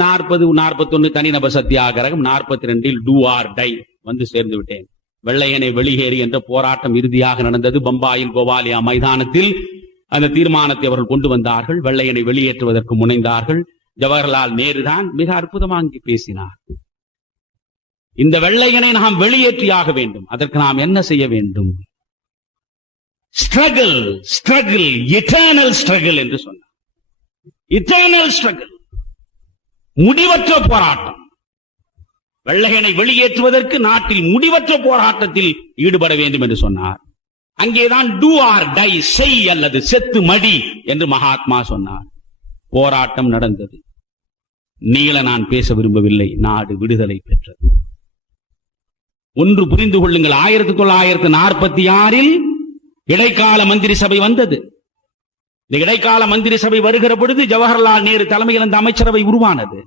40, 41 தனிநபர் சத்தியாகிரகம், 42 two or die வந்து சேர்ந்து விட்டேன். வெள்ளையனை வெளியேறி என்ற போராட்டம் இறுதியாக நடந்தது பம்பாயில் கோவாலியா மைதானத்தில். அந்த தீர்மானத்தை அவர்கள் கொண்டு வந்தார்கள். வெள்ளையனை வெளியேற்றுவதற்கு முனைந்தார்கள். ஜவஹர்லால் நேரு தான் மிக அற்புதமாக அங்கே பேசினார். இந்த வெள்ளையனை நாம் வெளியேற்றியாக வேண்டும். அதற்கு நாம் என்ன செய்ய வேண்டும்? ஸ்ட்ரகிள், ஸ்ட்ரகிள், இட்டர்னல் ஸ்ட்ரகிள் என்று சொன்னார். இட்டர்னல் ஸ்ட்ரகிள், முடிவற்ற போராட்டம். வெள்ளையனை வெளியேற்றுவதற்கு நாட்டில் முடிவற்ற போராட்டத்தில் ஈடுபட வேண்டும் என்று சொன்னார். அங்கேதான் டூ ஆர் டை, செய் அல்லது செத்து மடி என்று மகாத்மா சொன்னார். போராட்டம் நடந்தது. நீள நான் பேச விரும்பவில்லை. நாடு விடுதலை பெற்றது. ஒன்று புரிந்து கொள்ளுங்கள், 1946 இடைக்கால மந்திரி சபை வந்தது. இந்த இடைக்கால மந்திரி சபை வருகிற பொழுது ஜவஹர்லால் நேரு தலைமையில் அந்த அமைச்சரவை உருவானது.